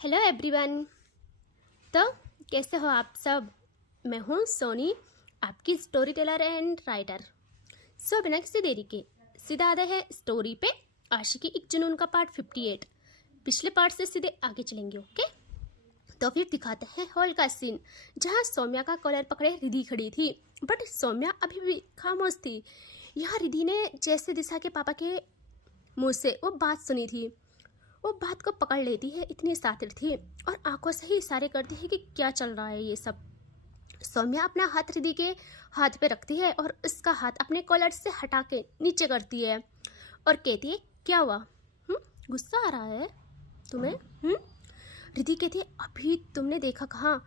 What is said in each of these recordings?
Hello everyone. तो कैसे हो आप सब। मैं हूँ सोनी, आपकी स्टोरी टेलर एंड राइटर। सो बिना किसी देरी के सीधा आते हैं स्टोरी पे। आशिकी एक जुनून का पार्ट 58। पिछले पार्ट से सीधे आगे चलेंगे। ओके, तो फिर दिखाते हैं हॉल का सीन, जहाँ सौम्या का कॉलर पकड़े रिधि खड़ी थी। बट सौम्या अभी भी खामोश थी। यहाँ रिधि ने जैसे दिशा के पापा के मुँह से वो बात सुनी थी, वो बात को पकड़ लेती है। इतनी शातिर थी और आंखों से ही इशारे करती है कि क्या चल रहा है ये सब। सौम्या अपना हाथ रिधि के हाथ पे रखती है और उसका हाथ अपने कॉलर से हटा के नीचे करती है और कहती है, क्या हुआ? गुस्सा आ रहा है तुम्हें? रिधि कहती है, अभी तुमने देखा कहाँ?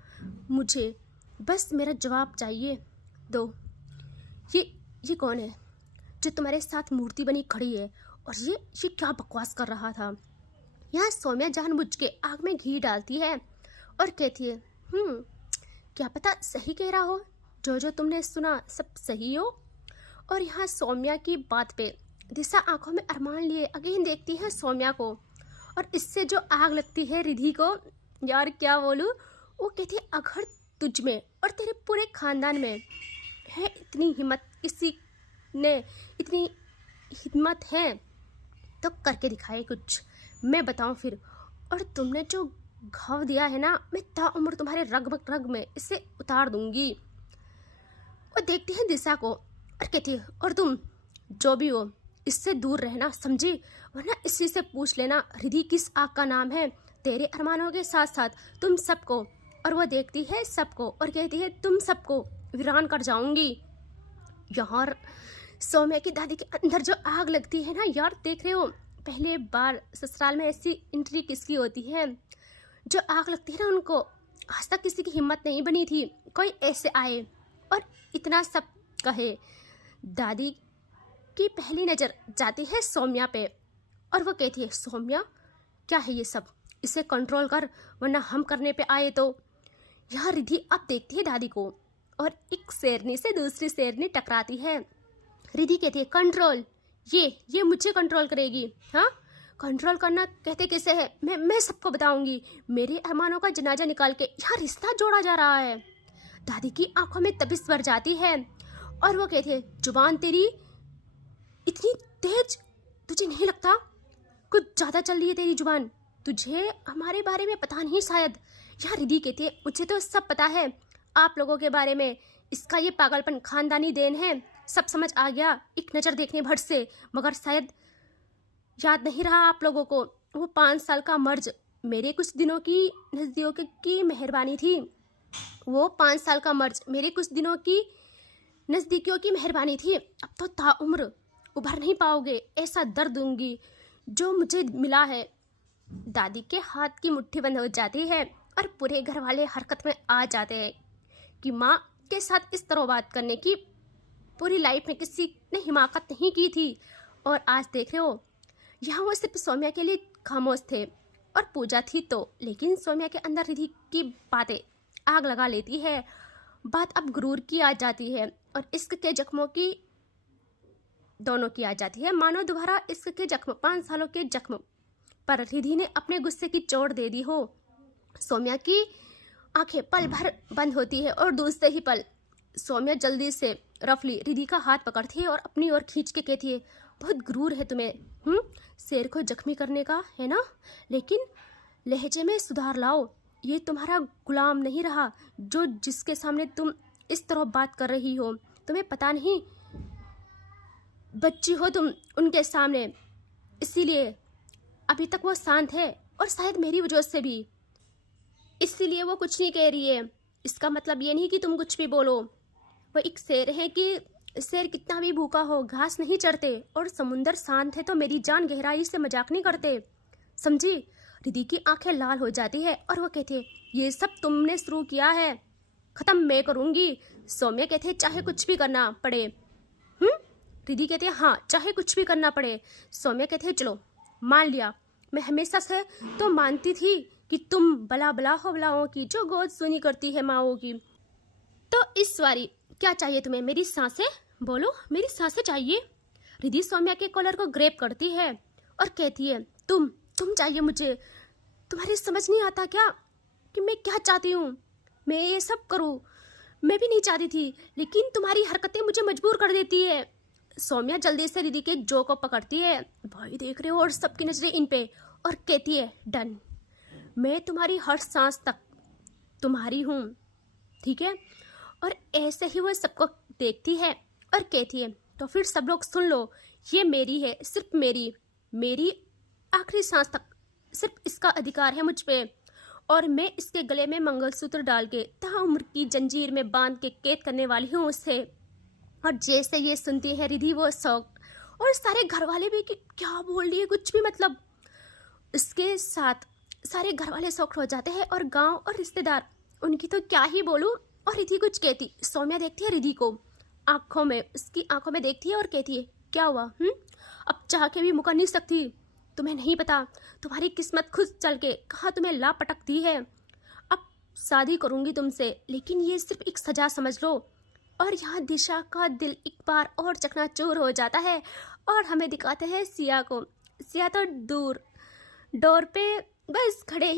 मुझे बस मेरा जवाब चाहिए दो। ये कौन है जो तुम्हारे साथ मूर्ति बनी खड़ी है? और ये क्या बकवास कर रहा था? यहाँ सौम्या जानबूझ के आग में घी डालती है और कहती है, क्या पता सही कह रहा हो, जो तुमने सुना सब सही हो। और यहाँ सौम्या की बात पे दिशा आंखों में अरमान लिए अगेन देखती है सौम्या को, और इससे जो आग लगती है रिधि को, यार क्या बोलूँ। वो कहती है, अगर तुझ में और तेरे पूरे खानदान में है इतनी हिम्मत, किसी ने इतनी हिम्मत है तो करके दिखाए कुछ, मैं बताऊं फिर। और तुमने जो घाव दिया है ना, मैं ताउम्र तुम्हारे रग में इसे उतार दूंगी। वो देखती है दिशा को और कहती है, और तुम जो भी हो इससे दूर रहना, समझी? वरना इसी से पूछ लेना रिधि किस आग का नाम है, तेरे अरमानों के साथ साथ तुम सबको। और वो देखती है सबको और कहती है, तुम सबको वीरान कर जाऊंगी। यहाँ सौम्या की दादी के अंदर जो आग लगती है ना यार, देख रहे हो पहले बार ससुराल में ऐसी एंट्री किसकी होती है? जो आग लगती है ना उनको, आज तक किसी की हिम्मत नहीं बनी थी कोई ऐसे आए और इतना सब कहे। दादी की पहली नज़र जाती है सौम्या पे और वो कहती है, सौम्या क्या है ये सब, इसे कंट्रोल कर वरना हम करने पे आए तो। यहाँ रिधि अब देखती है दादी को और एक शेरनी से दूसरी शेरनी टकराती है। रिधि कहती है, कंट्रोल, ये मुझे कंट्रोल करेगी? हाँ, कंट्रोल करना कहते कैसे है? मैं सबको बताऊंगी। मेरे अरमानों का जनाजा निकाल के यहाँ रिश्ता जोड़ा जा रहा है। दादी की आंखों में तपिश भर जाती है और वो कहती है, जुबान तेरी इतनी तेज, तुझे नहीं लगता कुछ ज़्यादा चल रही है तेरी जुबान? तुझे हमारे बारे में पता नहीं शायद। यहाँ रिधि कहती है, मुझे तो सब पता है आप लोगों के बारे में। इसका ये पागलपन खानदानी देन है, सब समझ आ गया एक नज़र देखने भर से। मगर शायद याद नहीं रहा आप लोगों को, वो 5 साल का मर्ज मेरे कुछ दिनों की नज़दीकियों की मेहरबानी थी। वो 5 साल का मर्ज मेरे कुछ दिनों की नज़दीकियों की मेहरबानी थी। अब तो ताउम्र उभर नहीं पाओगे, ऐसा दर्द दूंगी जो मुझे मिला है। दादी के हाथ की मुट्ठी बंद हो जाती है और पूरे घर वाले हरकत में आ जाते हैं कि माँ के साथ इस तरह बात करने की पूरी लाइफ में किसी ने हिमाकत नहीं की थी। और आज देख रहे हो, यहाँ वो सिर्फ सौम्या के लिए खामोश थे और पूजा थी तो, लेकिन सौम्या के अंदर रिधि की बातें आग लगा लेती है। बात अब गुरूर की आ जाती है और इश्क के जख्मों की दोनों की आ जाती है। मानो दोबारा इश्क के जख्म, 5 सालों के जख्म पर रिधि ने अपने गुस्से की चोट दे दी हो। सौम्या की आंखें पल भर बंद होती है और दूसरे ही पल सौम्या जल्दी से रफली रिधि का हाथ पकड़ती है और अपनी ओर खींच के कहती है, बहुत गुरूर है तुम्हें, शेर को जख्मी करने का है ना? लेकिन लहजे में सुधार लाओ, ये तुम्हारा गुलाम नहीं रहा जो जिसके सामने तुम इस तरह बात कर रही हो। तुम्हें पता नहीं बच्ची हो तुम उनके सामने, इसीलिए अभी तक वो शांत है और शायद मेरी वजह से भी, इसीलिए वो कुछ नहीं कह रही है। इसका मतलब ये नहीं कि तुम कुछ भी बोलो। वो एक शेर है कि शेर कितना भी भूखा हो घास नहीं चढ़ते, और समुंदर शांत है तो मेरी जान गहराई से मजाक नहीं करते, समझी? रिधि की आंखें लाल हो जाती है और वो कहती है, ये सब तुमने शुरू किया है, खत्म मैं करूंगी। सौम्या कहते हैं, चाहे कुछ भी करना पड़े। रिधि कहते हैं, हाँ चाहे कुछ भी करना पड़े। सौम्या कहते हैं, चलो मान लिया, मैं हमेशा से तो मानती थी कि तुम बला बला हो बलाओं की जो गोद सुनी करती है माओ की। तो इस बारी क्या चाहिए तुम्हें? मेरी सांसें? बोलो, मेरी सांसें चाहिए। रिधि सौम्या के कॉलर को ग्रैब करती है और कहती है, तुम चाहिए मुझे, तुम्हारे समझ नहीं आता क्या कि मैं क्या चाहती हूँ? मैं ये सब करूँ, मैं भी नहीं चाहती थी, लेकिन तुम्हारी हरकतें मुझे मजबूर कर देती है। सौम्या जल्दी से रिद्धि के जो को पकड़ती है, भाई देख रहे हो, और सबकी नजरें इन पे, और कहती है डन, मैं तुम्हारी हर सांस तक तुम्हारी हूँ, ठीक है। और ऐसे ही वो सबको देखती है और कहती है तो फिर सब लोग सुन लो, ये मेरी है, सिर्फ मेरी आखिरी सांस तक सिर्फ इसका अधिकार है मुझ पे, और मैं इसके गले में मंगलसूत्र डाल के ताउम्र की जंजीर में बांध के कैद करने वाली हूँ उसे। और जैसे ये सुनती है रिद्धि वो शौक, और सारे घर वाले भी कि क्या बोल रही है, कुछ भी मतलब। इसके साथ सारे घर वाले शौक हो जाते हैं, और गांव और रिश्तेदार, उनकी तो क्या ही बोलूं। और रिद्धि कुछ कहती, सौम्या देखती है रिद्धि को आंखों में, उसकी आंखों में देखती है और कहती है क्या हुआ, अब चाह के भी मुकर नहीं सकती? तुम्हें नहीं पता तुम्हारी किस्मत खुद चल के कहाँ तुम्हें ला पटकती है। अब शादी करूंगी तुमसे, लेकिन ये सिर्फ एक सजा समझ लो। और यहाँ दिशा का दिल एक बार और चकनाचूर हो जाता है, और हमें दिखाते हैं सिया को। सिया तो दूर डोर पे बस खड़े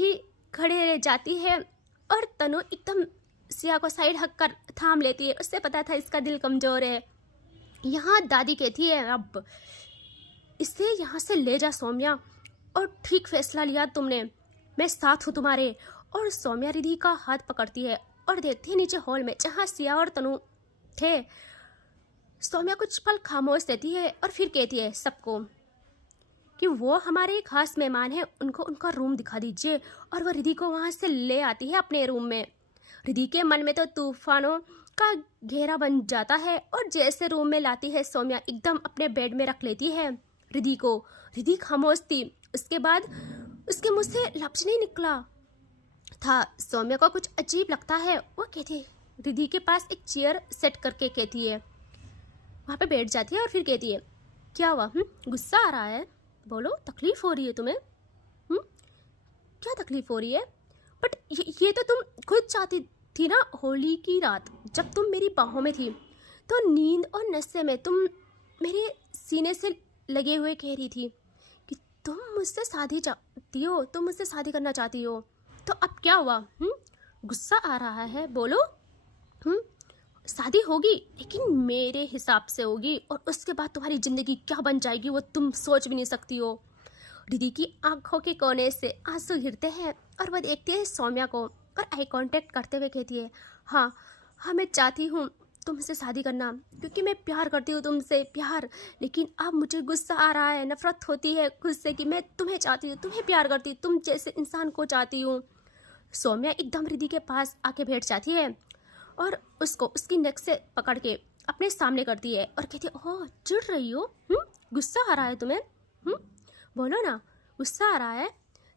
रह जाती है, और तनु एकदम सिया को साइड हक कर थाम लेती है, उससे पता था इसका दिल कमजोर है। यहाँ दादी कहती है अब इसे यहाँ से ले जा सौम्या, और ठीक फैसला लिया तुमने, मैं साथ हूँ तुम्हारे। और सौम्या रिद्धि का हाथ पकड़ती है और देखती है नीचे हॉल में जहाँ सिया और तनु थे। सौम्या कुछ पल खामोश रहती है और फिर कहती है सबको कि वो हमारे खास मेहमान हैं, उनको उनका रूम दिखा दीजिए। और वह रिद्धि को वहाँ से ले आती है अपने रूम में। रिद्धि के मन में तो तूफानों का घेरा बन जाता है, और जैसे रूम में लाती है सौम्या एकदम अपने बेड में रख लेती है रिद्धि को। रिद्धि खामोश थी, उसके बाद उसके मुंह से लफ्ज नहीं निकला था। सौम्या को कुछ अजीब लगता है, वो कहती रिद्धि के पास एक चेयर सेट करके कहती है, वहाँ पे बैठ जाती है और फिर कहती है क्या हुआ, गुस्सा आ रहा है, बोलो तकलीफ हो रही है तुम्हें, क्या तकलीफ हो रही है? बट ये तो तुम खुद चाहती थी ना, होली की रात जब तुम मेरी बाहों में थी, तो नींद और नशे में तुम मेरे सीने से लगे हुए कह रही थी कि तुम मुझसे शादी चाहती हो, तुम मुझसे शादी करना चाहती हो। तो अब क्या हुआ, गुस्सा आ रहा है, बोलो। शादी होगी, लेकिन मेरे हिसाब से होगी, और उसके बाद तुम्हारी जिंदगी क्या बन जाएगी वो तुम सोच भी नहीं सकती हो। रिद्धि की आंखों के कोने से आंसू गिरते हैं, और वह देखती है सौम्या को और आई कांटेक्ट करते हुए कहती है हाँ मैं चाहती हूँ तुमसे शादी करना, क्योंकि मैं प्यार करती हूँ तुमसे, प्यार। लेकिन अब मुझे गुस्सा आ रहा है, नफरत होती है खुद से कि मैं तुम्हें चाहती हूँ, तुम्हें प्यार करती हूँ, तुम जैसे इंसान को चाहती हूँ। सौम्या एकदम रिद्धि के पास आके बैठ जाती है, और उसको उसकी नेक से पकड़ के अपने सामने करती है और कहती है ओह चिढ़ रही हो, गुस्सा आ रहा है तुम्हें, बोलो ना, गुस्सा आ रहा है?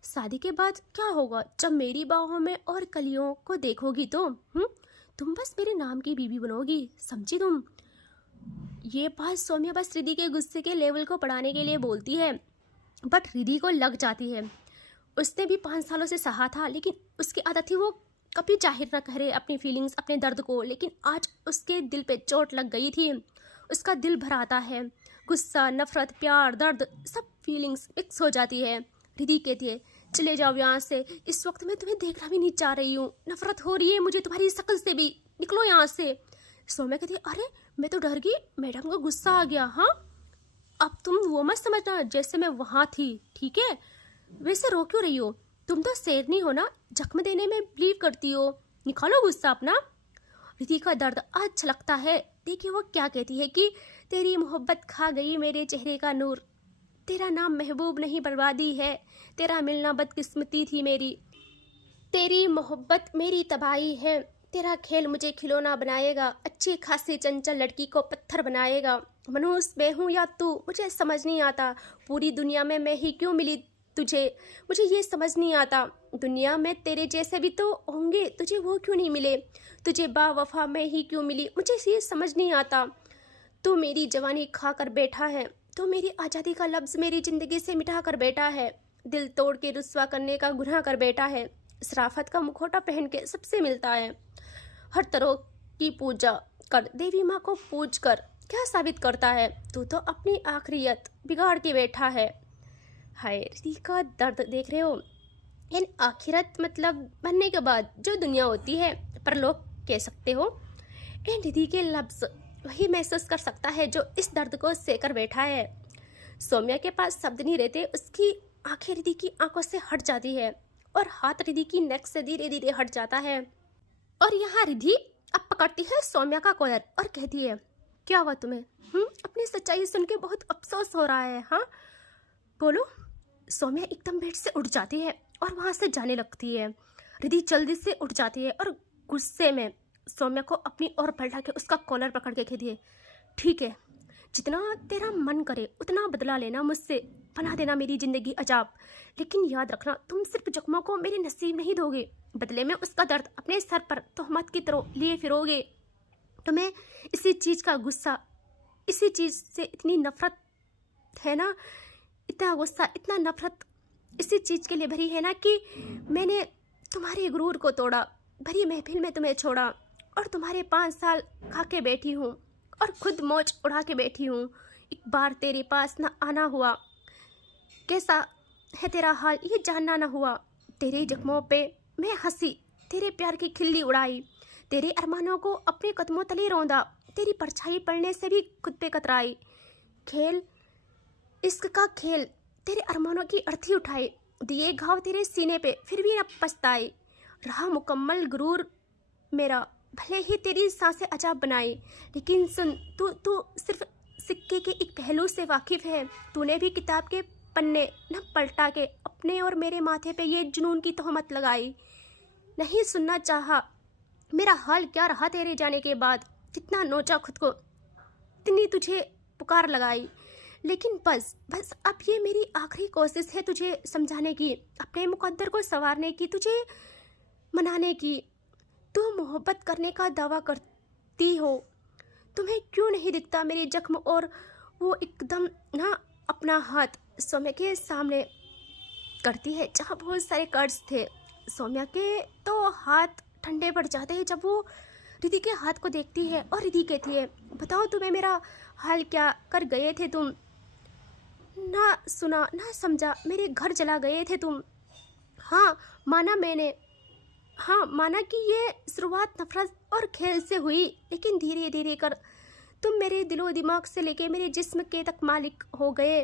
शादी के बाद क्या होगा जब मेरी बाहों में और कलियों को देखोगी तो तुम बस मेरे नाम की बीवी बनोगी, समझी तुम? ये बात सौम्या बस रिद्धि के गुस्से के लेवल को बढ़ाने के लिए बोलती है, बट रिद्धि को लग जाती है। उसने भी 5 सालों से सहा था, लेकिन उसकी आदत थी वो कभी जाहिर ना करे अपनी फीलिंग्स, अपने दर्द को। लेकिन आज उसके दिल पे चोट लग गई थी, उसका दिल भर आता है, गुस्सा, नफरत, प्यार, दर्द, सब फीलिंग्स मिक्स हो जाती है। रिद्धि कहती है चले जाओ यहाँ से, इस वक्त मैं तुम्हें देखना भी नहीं चाह रही हूँ, नफरत हो रही है मुझे तुम्हारी शक्ल से भी, निकलो यहाँ से। सौम्या कहती है अरे मैं तो डर गई, मैडम को गुस्सा आ गया। हाँ अब तुम वो मत समझना जैसे मैं वहाँ थी, ठीक है? वैसे रो क्यों रही हो? तुम तो शेरनी हो ना, जख्म देने में बिलीव करती हो, निकालो गुस्सा अपना। रिद्धि का दर्द आज छलकता है। देखिए वो क्या कहती है कि तेरी मोहब्बत खा गई मेरे चेहरे का नूर, तेरा नाम महबूब नहीं बर्बादी है, तेरा मिलना बदकिस्मती थी मेरी, तेरी मोहब्बत मेरी तबाही है, तेरा खेल मुझे खिलौना बनाएगा, अच्छी खासी चंचल लड़की को पत्थर बनाएगा। मनुष्य मैं हूँ या तू, मुझे समझ नहीं आता, पूरी दुनिया में मैं ही क्यों मिली तुझे, मुझे ये समझ नहीं आता, दुनिया में तेरे जैसे भी तो होंगे, तुझे वो क्यों नहीं मिले, तुझे बावफा मैं ही क्यों मिली, मुझे ये समझ नहीं आता। तू मेरी जवानी खा कर बैठा है, तो मेरी आज़ादी का लफ्ज़ मेरी ज़िंदगी से मिटा कर बैठा है, दिल तोड़ के रुस्वा करने का गुनाह कर बैठा है, शराफत का मुखौटा पहन के सबसे मिलता है, हर तरह की पूजा कर देवी माँ को पूज कर क्या साबित करता है, तू तो अपनी आखिरियत बिगाड़ के बैठा है। हाय रिद्धि का दर्द देख रहे हो, इन आखिरत मतलब मरने के बाद जो दुनिया होती है, परलोक कह सकते हो। इन रिधि के लफ्ज़ वही महसूस कर सकता है जो इस दर्द को सहकर बैठा है। सौम्या के पास शब्द नहीं रहते, उसकी आंखें रिधि की आंखों से हट जाती है और हाथ रिधि की नेक से धीरे धीरे हट जाता है। और यहाँ रिधि अब पकड़ती है सौम्या का कॉलर और कहती है, क्या हुआ तुम्हें? अपनी सच्चाई सुन के बहुत अफसोस हो रहा है, हाँ बोलो। सौम्या एकदम बेड से उठ जाती है और वहाँ से जाने लगती है। रिधि जल्दी से उठ जाती है और गुस्से में सौम्या को अपनी ओर पलटा के उसका कॉलर पकड़ के कहती है, ठीक है, जितना तेरा मन करे उतना बदला लेना मुझसे, बना देना मेरी ज़िंदगी अजाब, लेकिन याद रखना तुम सिर्फ जख्मों को मेरे नसीब नहीं दोगे, बदले में उसका दर्द अपने सर पर तोहमत की तरह लिए फिरोगे। तुम्हें इसी चीज़ का गुस्सा, इसी चीज़ से इतनी नफरत है ना, इतना गुस्सा, इतना नफरत इसी चीज़ के लिए भरी है ना कि मैंने तुम्हारे गुरूर को तोड़ा, भरी महफिल में तुम्हें छोड़ा और तुम्हारे 5 साल खा के बैठी हूँ और खुद मौज उड़ा के बैठी हूँ। एक बार तेरे पास ना आना हुआ, कैसा है तेरा हाल ये जानना ना हुआ। तेरे जख्मों पे मैं हंसी, तेरे प्यार की खिल्ली उड़ाई, तेरे अरमानों को अपने कदमों तले रौंदा, तेरी परछाई पड़ने से भी खुद पे कतराई। खेल इश्क का खेल, तेरे अरमानों की अर्थी उठाई, दिए घाव तेरे सीने पे फिर भी न पछताए। रहा मुकम्मल गुरूर मेरा, भले ही तेरी सांसें अजाब बनाई, लेकिन सुन, तू सिर्फ सिक्के के एक पहलू से वाकिफ़ है। तूने भी किताब के पन्ने न पलटा के अपने और मेरे माथे पे ये जुनून की तोहमत लगाई। नहीं सुनना चाहा मेरा हाल क्या रहा तेरे जाने के बाद, कितना नोचा खुद को, इतनी तुझे पुकार लगाई, लेकिन बस अब ये मेरी आखिरी कोशिश है तुझे समझाने की, अपने मुकद्दर को संवारने की, तुझे मनाने की। तू मोहब्बत करने का दावा करती हो, तुम्हें क्यों नहीं दिखता मेरे जख्म? और वो एकदम ना अपना हाथ सौम्या के सामने करती है जहाँ बहुत सारे कर्ड्स थे। सौम्या के तो हाथ ठंडे पड़ जाते हैं जब वो रिधि के हाथ को देखती है और रिधि कहती है, बताओ तुम्हें मेरा हाल क्या कर गए थे तुम? ना सुना ना समझा, मेरे घर जला गए थे तुम। हाँ माना कि ये शुरुआत नफरत और खेल से हुई, लेकिन धीरे धीरे कर तुम मेरे दिलो दिमाग से लेके मेरे जिस्म के तक मालिक हो गए।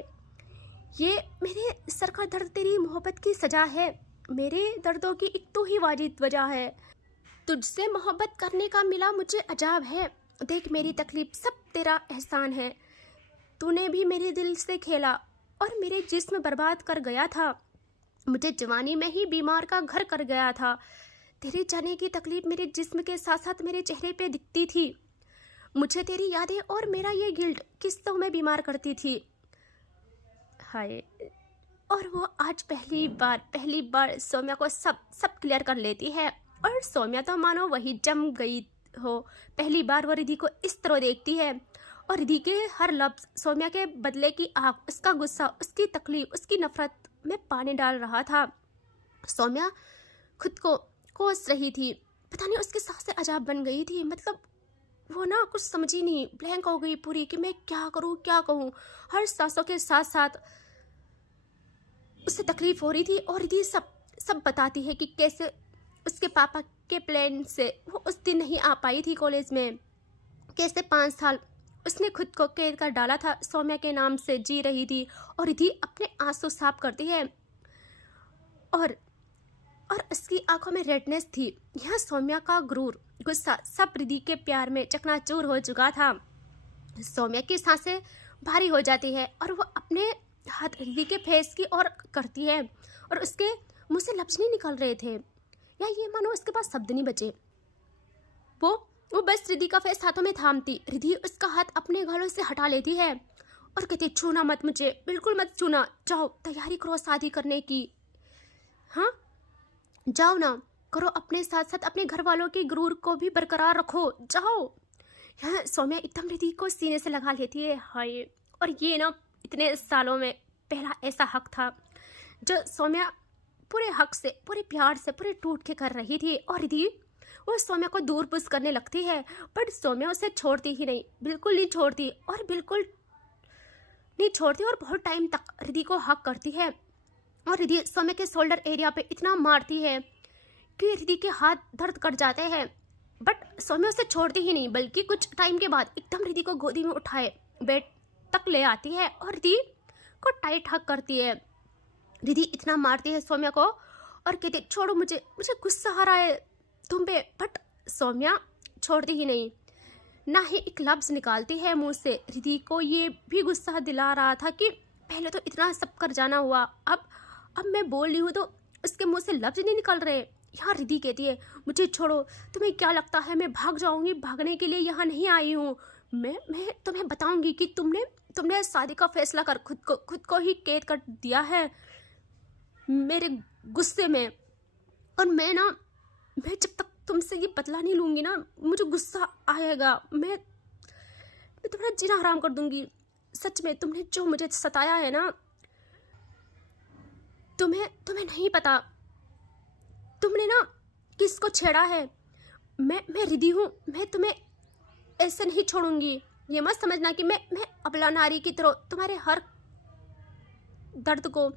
ये मेरे सर का दर्द तेरी मोहब्बत की सजा है, मेरे दर्दों की एक तो ही वाजिब वजह है। तुझसे मोहब्बत करने का मिला मुझे अजाब है, देख मेरी तकलीफ सब तेरा एहसान है। तूने भी मेरे दिल से खेला और मेरे जिस्म बर्बाद कर गया था, मुझे जवानी में ही बीमार का घर कर गया था। तेरे जाने की तकलीफ मेरे जिस्म के साथ साथ मेरे चेहरे पे दिखती थी। मुझे तेरी यादें और मेरा ये गिल्ट किस्तों में बीमार करती थी। हाय, और वो आज पहली बार सौम्या को सब क्लियर कर लेती है। और सौम्या तो मानो वही जम गई हो, पहली बार वो रिधि को इस तरह देखती है और रिधि के हर लफ्ज़ सौम्या के बदले की आग, उसका गुस्सा, उसकी तकलीफ, उसकी नफरत में पानी डाल रहा था। सौम्या खुद को कोस रही थी, पता नहीं उसकी सांसें अजाब बन गई थी, मतलब वो ना कुछ समझ ही नहीं, ब्लैंक हो गई पूरी कि मैं क्या करूँ क्या कहूँ। हर सांसों के साथ साथ उससे तकलीफ हो रही थी और रिधि सब बताती है कि कैसे उसके पापा के प्लान से वो उस दिन नहीं आ पाई थी कॉलेज में, कैसे 5 साल उसने खुद को कैद कर डाला था, सौम्या के नाम से जी रही थी। और रिधि अपने आंसू साफ करती है और उसकी आंखों में रेडनेस थी। यह सौम्या का गुरूर, गुस्सा सब रिधि के प्यार में चकनाचूर हो चुका था। सौम्या की सांसें भारी हो जाती है और वो अपने हाथ रिधि के फेस की ओर करती है और उसके मुंह से लफ्ज नहीं निकल रहे थे, या ये मानो उसके पास शब्द नहीं बचे। वो बस रिधि का फेस हाथों में थामती, रिधि उसका हाथ अपने गालों से हटा लेती है और कहती, छूना मत मुझे, बिल्कुल मत छूना, जाओ तैयारी करो शादी करने की। हाँ जाओ ना, करो, अपने साथ साथ अपने घर वालों के गुरूर को भी बरकरार रखो, जाओ। यहाँ सौम्या एकदम रिधि को सीने से लगा लेती है। हाय, और ये ना इतने सालों में पहला ऐसा हक था जो सौम्या पूरे हक से, पूरे प्यार से, पूरे टूट के कर रही थी। और रिधि वो सौम्या को दूर पुश करने लगती है, पर सौम्या उसे छोड़ती ही नहीं, बिल्कुल नहीं छोड़ती और बिल्कुल नहीं छोड़ती और बहुत टाइम तक रिधि को हक करती है। और रिधि सौम्या के शोल्डर एरिया पे इतना मारती है कि रिधि के हाथ दर्द कर जाते हैं। बट सौम्या उसे छोड़ती ही नहीं, बल्कि कुछ टाइम के बाद एकदम रिधि को गोदी में उठाए बेड तक ले आती है और रिधि को टाइट हक करती है। रिधि इतना मारती है सौम्या को और कहती है छोड़ो मुझे, मुझे गुस्सा आ रहा है तुम पे। बट सौम्या छोड़ती ही नहीं, ना ही एक लफ्ज निकालती है मुंह से। रिधि को ये भी गुस्सा दिला रहा था कि पहले तो इतना सब कर जाना हुआ, अब मैं बोल रही हूँ तो उसके मुंह से लफ्ज नहीं निकल रहे। यहाँ रिधि कहती है मुझे छोड़ो, तुम्हें क्या लगता है मैं भाग जाऊंगी? भागने के लिए यहाँ नहीं आई हूँ। मैं तुम्हें बताऊंगी कि तुमने शादी का फैसला कर खुद को ही कैद कर दिया है मेरे गुस्से में। और मैं जब तक तुमसे ये बदला नहीं लूंगी ना, मुझे गुस्सा आएगा। मैं तुम्हारा जीना हराम कर दूंगी। सच में तुमने जो मुझे सताया है ना, तुम्हें नहीं पता तुमने ना किसको छेड़ा है। मैं रिधि हूँ, मैं तुम्हें ऐसे नहीं छोड़ूंगी। ये मत समझना कि मैं अबला नारी की तरह तुम्हारे हर दर्द को,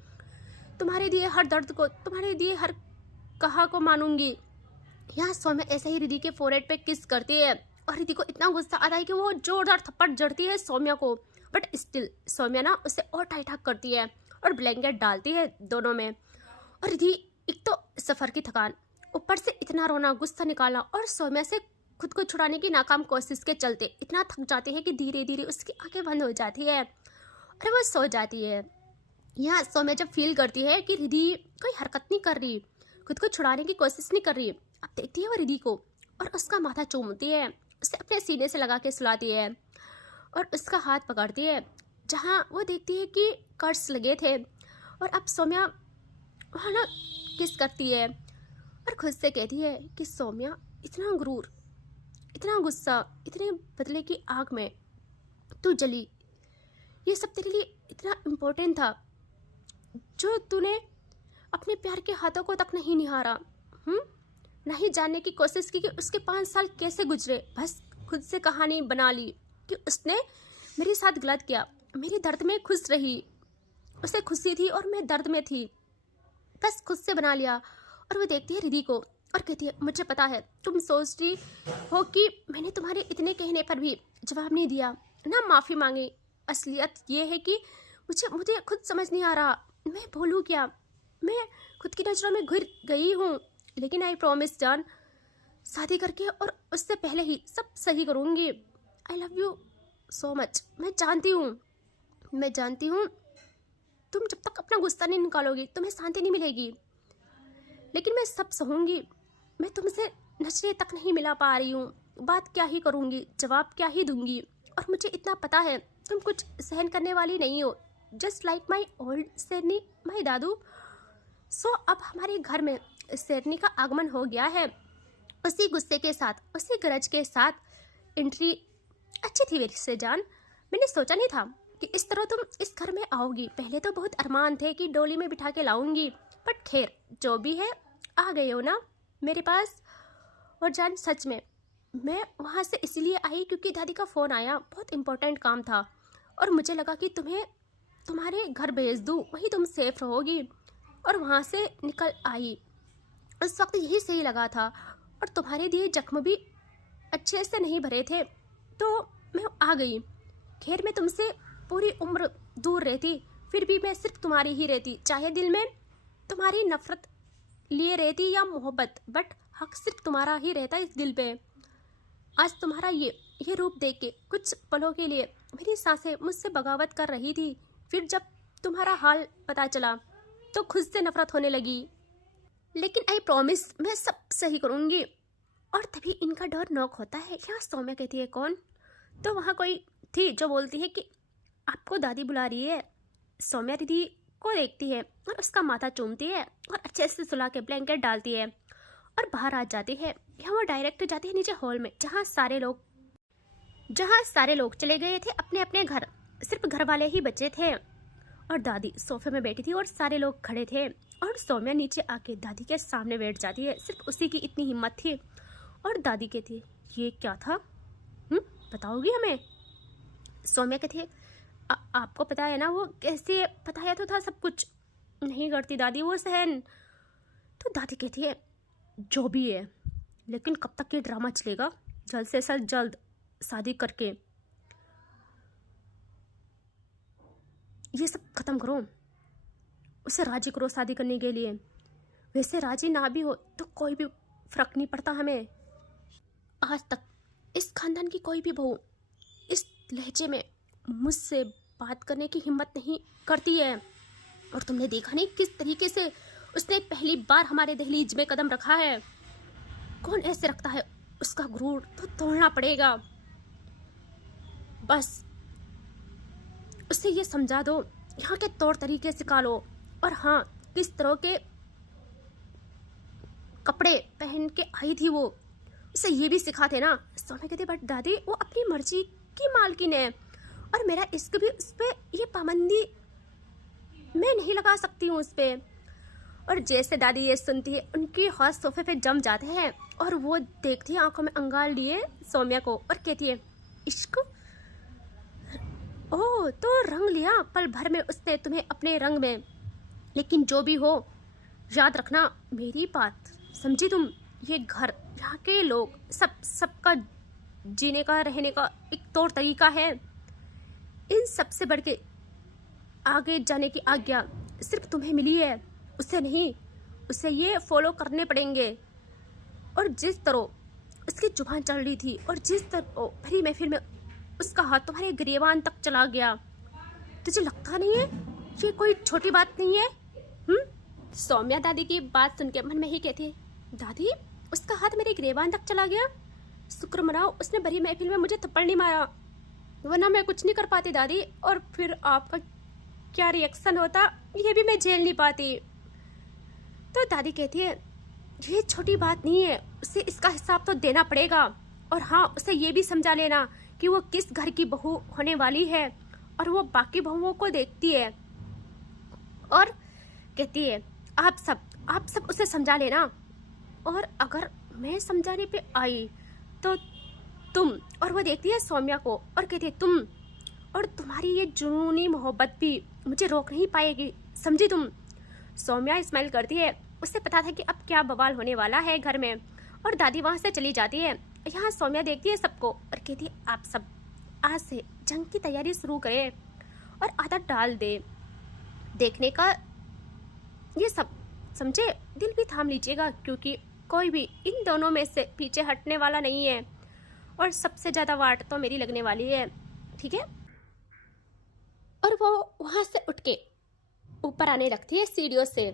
तुम्हारे दिए हर दर्द को, तुम्हारे दिए हर कहा को मानूंगी। यहाँ सौम्या ऐसे ही रिधि के फोरहेड पे किस करती है और रिधि को इतना गुस्सा आता है कि वो जोरदार थप्पड़ जड़ती है सौम्या को। बट स्टिल सौम्या ना उसे और टाइट हक करती है और ब्लैंकेट डालती है दोनों में। और रिधि एक तो सफ़र की थकान, ऊपर से इतना रोना, गुस्सा निकालना और सौम्या से खुद को छुड़ाने की नाकाम कोशिश के चलते इतना थक जाती है कि धीरे धीरे उसकी आंखें बंद हो जाती है और वो सो जाती है। यहाँ सौम्या जब फील करती है कि रिधि कोई हरकत नहीं कर रही, खुद को छुड़ाने की कोशिश नहीं कर रही, अब देखती है वो रिधि को और उसका माथा चूमती है, उसे अपने सीने से लगा के सुलाती है और उसका हाथ पकड़ती है जहाँ वो देखती है कि कट्स लगे थे। और अब सौम्या वहाँ ना किस करती है और खुद से कहती है कि सौम्या इतना गुरूर, इतना गुस्सा, इतने बदले की आग में तू जली, ये सब तेरे लिए इतना इम्पोर्टेंट था जो तूने अपने प्यार के हाथों को तक नहीं निहारा। नहीं जानने की कोशिश की कि उसके 5 साल कैसे गुजरे। बस खुद से कहानी बना ली कि उसने मेरे साथ गलत किया, मेरी दर्द में खुश रही, उसे खुशी थी और मैं दर्द में थी, बस खुद से बना लिया। और वो देखती है रिधि को और कहती है मुझे पता है तुम सोच रही हो कि मैंने तुम्हारे इतने कहने पर भी जवाब नहीं दिया, ना माफ़ी मांगी। असलियत ये है कि मुझे खुद समझ नहीं आ रहा मैं बोलूँ क्या। मैं खुद की नज़रों में घिर गई हूँ, लेकिन आई प्रॉमिस जान, शादी करके और उससे पहले ही सब सही करूँगी। I love you so much. मैं जानती हूँ तुम जब तक अपना गुस्सा नहीं निकालोगी तुम्हें शांति नहीं मिलेगी, लेकिन मैं सब सहूँगी। मैं तुमसे नजरें तक नहीं मिला पा रही हूँ, बात क्या ही करूँगी, जवाब क्या ही दूंगी। और मुझे इतना पता है तुम कुछ सहन करने वाली नहीं हो, जस्ट लाइक माई ओल्ड शेरनी माई दादू। सो अब हमारे घर में शेरनी का आगमन हो गया है। उसी गुस्से के साथ, उसी गरज के साथ एंट्री अच्छी थी वैसे जान। मैंने सोचा नहीं था कि इस तरह तुम इस घर में आओगी। पहले तो बहुत अरमान थे कि डोली में बिठा के लाऊंगी, बट खैर जो भी है, आ गए हो ना मेरे पास। और जान सच में मैं वहाँ से इसलिए आई क्योंकि दादी का फ़ोन आया, बहुत इम्पोर्टेंट काम था और मुझे लगा कि तुम्हें तुम्हारे घर भेज दूँ, वहीं तुम सेफ रहोगी। और वहाँ से निकल आई, उस वक्त यही सही लगा था। और तुम्हारे दिए जख्म भी अच्छे से नहीं भरे थे तो मैं आ गई। खैर मैं तुमसे पूरी उम्र दूर रहती, फिर भी मैं सिर्फ तुम्हारी ही रहती, चाहे दिल में तुम्हारी नफरत लिए रहती या मोहब्बत, बट हक सिर्फ तुम्हारा ही रहता इस दिल पे। आज तुम्हारा ये रूप देख के कुछ पलों के लिए मेरी सांसें मुझसे बगावत कर रही थी, फिर जब तुम्हारा हाल पता चला तो खुद से नफरत होने लगी। लेकिन आई प्रॉमिस मैं सब सही करूँगी। और तभी इनका डोर नॉक होता है। यहाँ सौम्या कहती है कौन? तो वहाँ कोई थी जो बोलती है कि आपको दादी बुला रही है। सौम्या रिधि को देखती है और उसका माथा चूमती है और अच्छे से सुला के ब्लैंकेट डालती है और बाहर आ जाती है। यहाँ वो डायरेक्ट जाती है नीचे हॉल में, जहाँ सारे लोग चले गए थे अपने अपने घर, सिर्फ घर वाले ही बचे थे। और दादी सोफे में बैठी थी और सारे लोग खड़े थे। और सौम्या नीचे आके दादी के सामने बैठ जाती है, सिर्फ उसी की इतनी हिम्मत थी। और दादी कहती है ये क्या था, बताओगी हमें? सौम्या कहती है आपको पता है ना वो कैसे बताया तो था सब कुछ। नहीं करती दादी वो सहन। तो दादी कहती है जो भी है, लेकिन कब तक ये ड्रामा चलेगा? जल्द से जल्द शादी करके ये सब खत्म करो, उसे राजी करो शादी करने के लिए। वैसे राजी ना भी हो तो कोई भी फर्क नहीं पड़ता हमें। आज तक इस खानदान की कोई भी बहू इस लहजे में मुझसे बात करने की हिम्मत नहीं करती है। और तुमने देखा नहीं किस तरीके से उसने पहली बार हमारे दहलीज में कदम रखा है। कौन ऐसे रखता है? उसका गुरूर तो तोड़ना पड़ेगा। बस उससे ये समझा दो यहाँ के तौर तरीके सिखा लो। और हाँ, किस तरह के कपड़े पहन के आई थी वो, उसे ये भी सिखाते ना। सोना कहती बट दादी वो अपनी मर्जी की मालकिन है और मेरा इश्क भी उस पर, ये पाबंदी मैं नहीं लगा सकती हूँ उस पर। और जैसे दादी ये सुनती है उनके हाथ सोफे पे जम जाते हैं और वो देखती है आंखों में अंगार लिए सौम्या को और कहती है इश्क? ओह, तो रंग लिया पल भर में उसने तुम्हें अपने रंग में। लेकिन जो भी हो, याद रखना मेरी बात, समझी तुम? ये घर, यहाँ के लोग, सबका जीने का रहने का एक तौर तरीका है। इन सबसे बढ़ के आगे जाने की आज्ञा सिर्फ तुम्हें मिली है, उसे नहीं। उसे ये फॉलो करने पड़ेंगे। और जिस तरह उसकी जुबान चल रही थी और जिस तरह भरी महफिल में उसका हाथ तुम्हारे गिरेबान तक चला गया, तुझे लगता नहीं है ये कोई छोटी बात नहीं है? सौम्या दादी की बात सुन के मन में ही कहती है दादी उसका हाथ मेरे गिरेबान तक चला गया, शुक्र मनाओ उसने भरी महफिल में मुझे थप्पड़ नहीं मारा, वरना मैं कुछ नहीं कर पाती दादी। और फिर आपका क्या रिएक्शन होता ये भी मैं झेल नहीं पाती। तो दादी कहती है ये छोटी बात नहीं है, उसे इसका हिसाब तो देना पड़ेगा। और हाँ, उसे ये भी समझा लेना कि वो किस घर की बहू होने वाली है और वो बाकी बहुओं को देखती है। और कहती है आप सब उसे समझा लेना। और अगर मैं समझाने पे आई तो तुम, और वो देखती है सौम्या को और कहती है तुम, और तुम्हारी ये जुनूनी मोहब्बत भी मुझे रोक नहीं पाएगी, समझी तुम? सौम्या स्माइल करती है, उसे पता था कि अब क्या बवाल होने वाला है घर में। और दादी वहाँ से चली जाती है। यहाँ सौम्या देखती है सबको और कहती है आप सब आज से जंग की तैयारी शुरू करें और आदत डाल दे देखने का। ये सब समझे, दिल भी थाम लीजिएगा क्योंकि कोई भी इन दोनों में से पीछे हटने वाला नहीं है और सबसे ज़्यादा वाट तो मेरी लगने वाली है, ठीक है? और वो वहाँ से उठ के ऊपर आने लगती है सीढ़ियों से।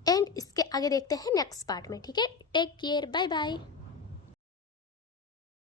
एंड इसके आगे देखते हैं नेक्स्ट पार्ट में, ठीक है? Take care, bye bye.